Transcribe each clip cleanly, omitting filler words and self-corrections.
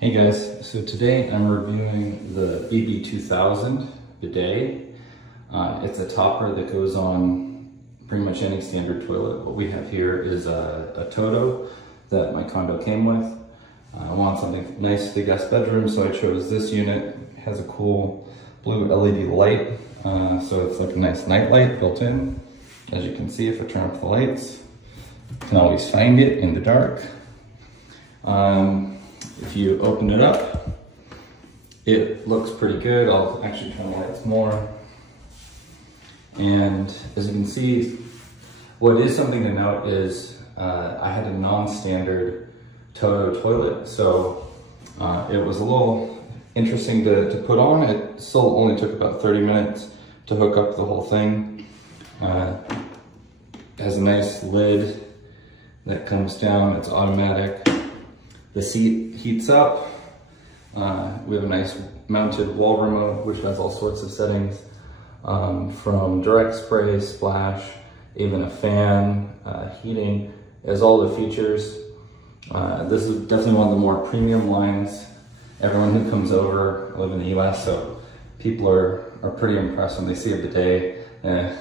Hey guys, so today I'm reviewing the BB2000 Bidet. It's a topper that goes on pretty much any standard toilet. What we have here is a Toto that my condo came with. I wanted something nice for the guest bedroom, so I chose this unit. It has a cool blue LED light, so it's like a nice night light built in. As you can see, if I turn up the lights, you can always find it in the dark. If you open it up, it looks pretty good. I'll actually turn the lights more. And as you can see, what is something to note is I had a non-standard Toto toilet, so it was a little interesting to put on. It still only took about 30 minutes to hook up the whole thing. It has a nice lid that comes down, it's automatic. The seat heats up. We have a nice mounted wall remote, which has all sorts of settings, from direct spray, splash, even a fan, heating. It has all the features. This is definitely one of the more premium lines. Everyone who comes over, I live in the US, so people are pretty impressed when they see a bidet.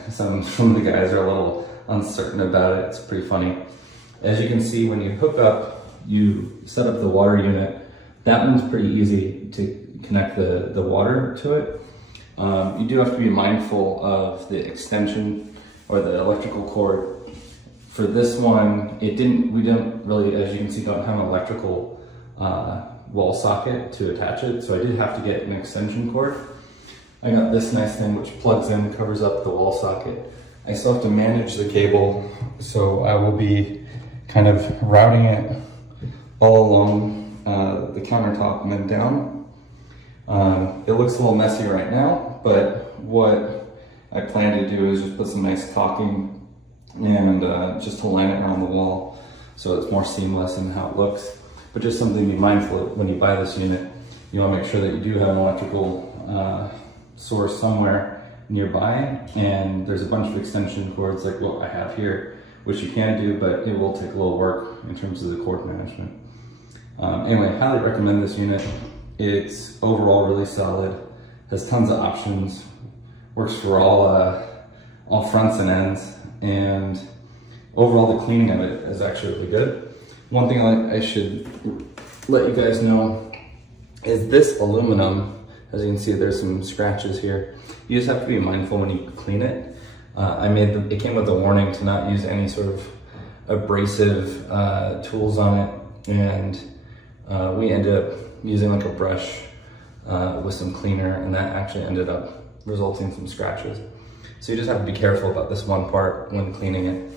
Some of the guys are a little uncertain about it. It's pretty funny. As you can see, when you hook up, you set up the water unit. That one's pretty easy to connect the water to it. You do have to be mindful of the extension or the electrical cord. For this one, we didn't really, as you can see, don't have an electrical wall socket to attach it, so I did have to get an extension cord. I got this nice thing which plugs in, covers up the wall socket. I still have to manage the cable, so I will be kind of routing it all along the countertop and then down. It looks a little messy right now, but what I plan to do is just put some nice caulking and just to line it around the wall so it's more seamless in how it looks. But just something to be mindful of when you buy this unit. You want to make sure that you do have an electrical source somewhere nearby, and there's a bunch of extension cords like what I have here, which you can do, but it will take a little work in terms of the cord management. Anyway, highly recommend this unit. It's overall really solid, has tons of options, works for all fronts and ends, and overall the cleaning of it is actually really good. One thing I should let you guys know is this aluminum. As you can see, there's some scratches here. You just have to be mindful when you clean it. It came with a warning to not use any sort of abrasive tools on it, and we ended up using like a brush with some cleaner, and that actually ended up resulting in some scratches. So you just have to be careful about this one part when cleaning it.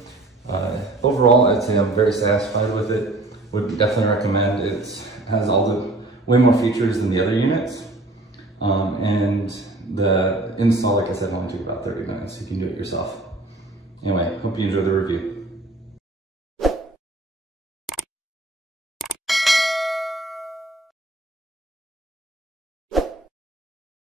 Overall, I'd say I'm very satisfied with it. Would definitely recommend. It has way more features than the other units. And the install, like I said, only took about 30 minutes. You can do it yourself. Anyway, hope you enjoy the review.